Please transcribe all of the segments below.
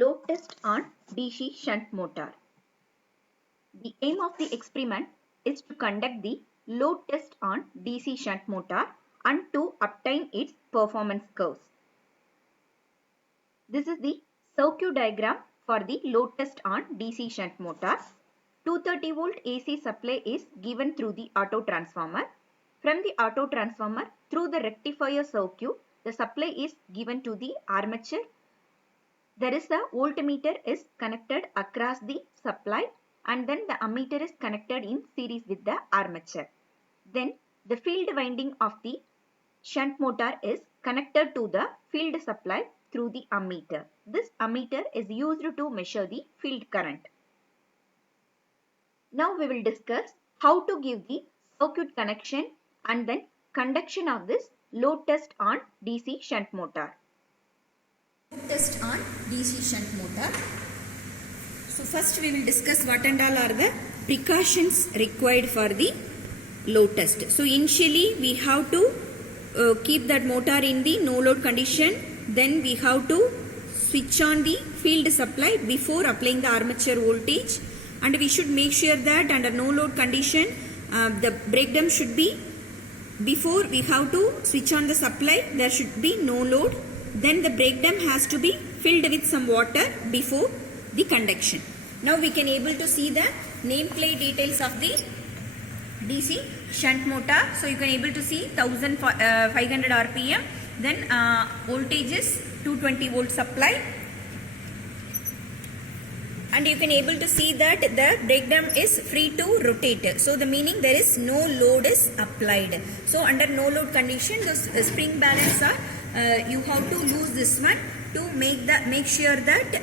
Load test on DC shunt motor. The aim of the experiment is to conduct the load test on DC shunt motor and to obtain its performance curves. This is the circuit diagram for the load test on DC shunt motor. 230 volt AC supply is given through the auto transformer. From the auto transformer through the rectifier circuit, the supply is given to the armature. There is a voltmeter is connected across the supply and then the ammeter is connected in series with the armature. Then the field winding of the shunt motor is connected to the field supply through the ammeter. This ammeter is used to measure the field current. Now we will discuss how to give the circuit connection and then conduction of this load test on DC shunt motor. Test on DC shunt motor. So first we will discuss what and all are the precautions required for the load test. So initially we have to keep that motor in the no load condition. Then we have to switch on the field supply before applying the armature voltage. And we should make sure that under no load condition the breakdown should be before we have to switch on the supply, there should be no load. Then the breakdown has to be filled with some water before the conduction. Now we can able to see the nameplate details of the DC shunt motor. So you can able to see 1500 RPM. Then voltage is 220 volt supply. And you can able to see that the breakdown is free to rotate. So the meaning there is no load is applied. So under no load condition, the spring balance are you have to use this one to make sure that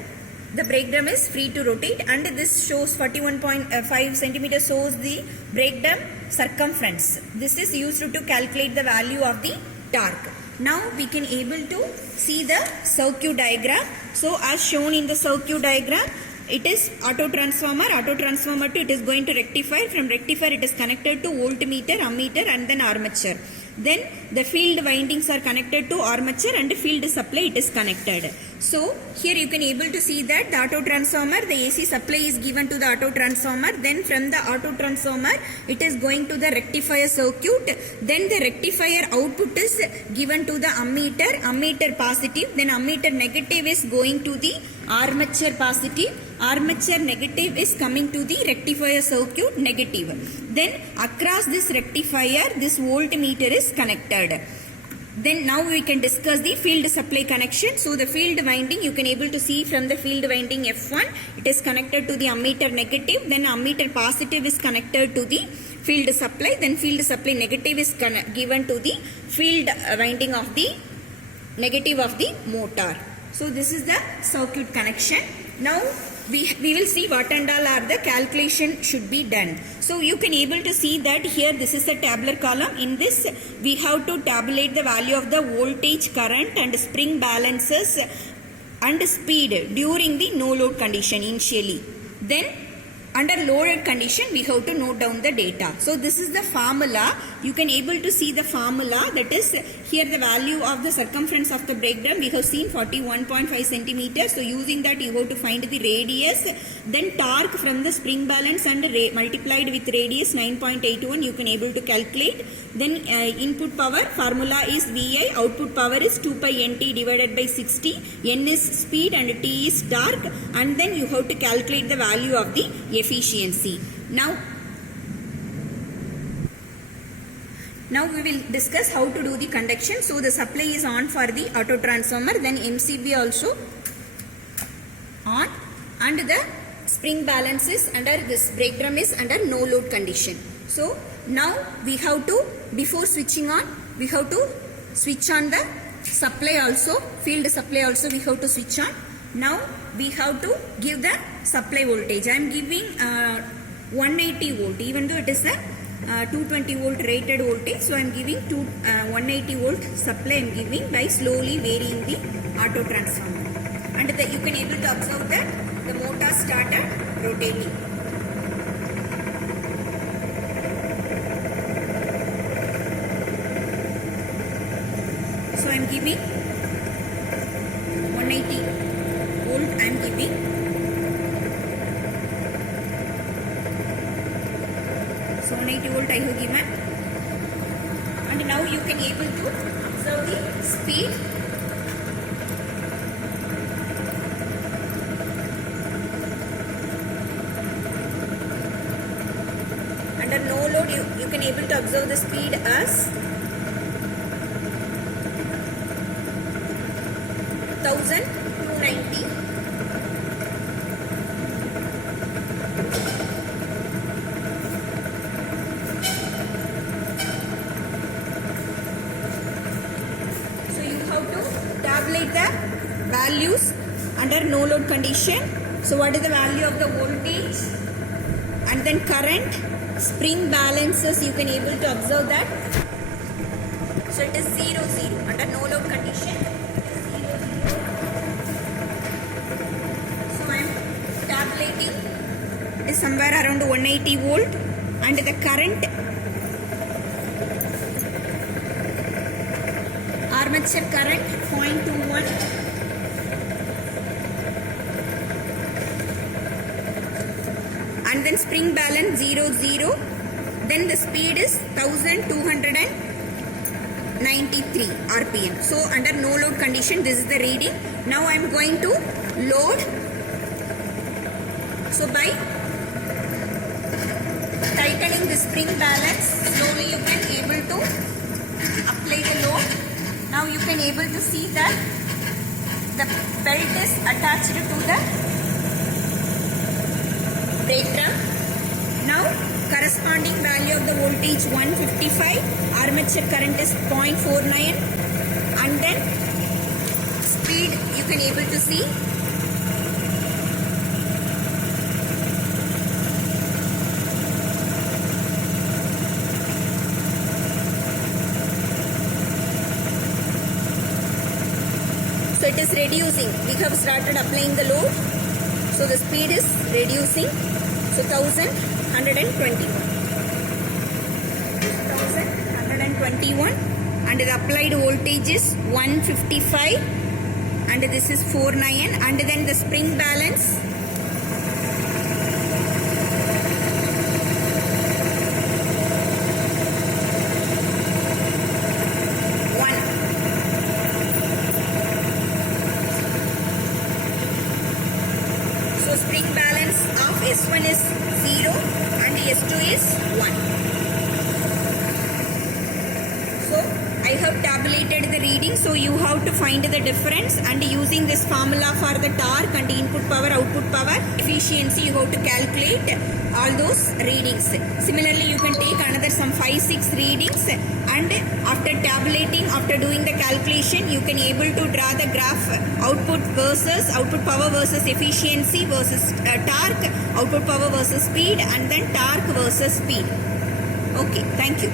the breakdown is free to rotate, and this shows 41.5 centimeters shows the breakdown circumference. This is used to calculate the value of the torque. Now we can able to see the circuit diagram. So as shown in the circuit diagram, it is auto transformer to it is going to rectifier. From rectifier it is connected to voltmeter, ammeter and then armature. Then the field windings are connected to armature and field supply it is connected. So here you can able to see that the auto transformer, the AC supply is given to the auto transformer. Then from the auto transformer it is going to the rectifier circuit. Then the rectifier output is given to the ammeter positive. Then ammeter negative is going to the armature positive. Armature negative is coming to the rectifier circuit negative. Then across this rectifier this voltmeter is connected. Then now we can discuss the field supply connection. So the field winding you can able to see from the field winding F1, it is connected to the ammeter negative. Then ammeter positive is connected to the field supply. Then field supply negative is given to the field winding of the negative of the motor. So this is the circuit connection. Now we will see what and all are the calculation should be done. So you can able to see that here this is a tabular column. In this we have to tabulate the value of the voltage, current and spring balances and speed during the no load condition initially. Then under loaded condition we have to note down the data. So this is the formula. You can able to see the formula, that is here the value of the circumference of the breakdown we have seen 41.5 centimeters. So using that you have to find the radius. Then torque from the spring balance and multiplied with radius 9.81 you can able to calculate. Then input power formula is VI, output power is 2 pi NT divided by 60. N is speed and T is torque, and then you have to calculate the value of the efficiency. Now we will discuss how to do the conduction. So the supply is on for the auto transformer, then MCB also on, and the spring balance is under this breakdown is under no load condition. So now we have to, before switching on, we have to switch on the supply also, field supply also we have to switch on. Now we have to give the supply voltage. I am giving 180 volt, even though it is a 220 volt rated voltage. So I am giving 180 volt supply I am giving by slowly varying the auto transformer. And you can able to observe that the motor started rotating. So I am giving 180 volt I am giving. So 180 volt I have given, and now you can able to observe the speed. Under no load you can able to observe the speed as 1290. So you have to tabulate the values under no load condition. So what is the value of the voltage and then current, spring balances, you can able to observe that. So it is 0 0 under no load condition. So I am tabulating, it is somewhere around 180 volt, and the current, armature current 0.21, and then spring balance 0 0, then the speed is 1293 rpm. So under no load condition this is the reading. Now I am going to load. So by tightening the spring balance, slowly you can able to apply the load. Now you can able to see that the belt is attached to the brake drum. Now corresponding value of the voltage 155, armature current is 0.49, and then speed you can able to see. So it is reducing. We have started applying the load. So the speed is reducing. So 1121, and the applied voltage is 155, and this is 49, and then the spring balance spring balance of S1 is 0 and S2 is 1. So I have tabulated the reading, so you have to find the difference, and using this formula for the torque and input power, output power, efficiency, you have to calculate all those readings. Similarly, you can take another some 5-6 readings, and after tabulating, after doing the calculation, you can able to draw the graph output power versus efficiency versus torque, output power versus speed, and then torque versus speed. Okay, thank you.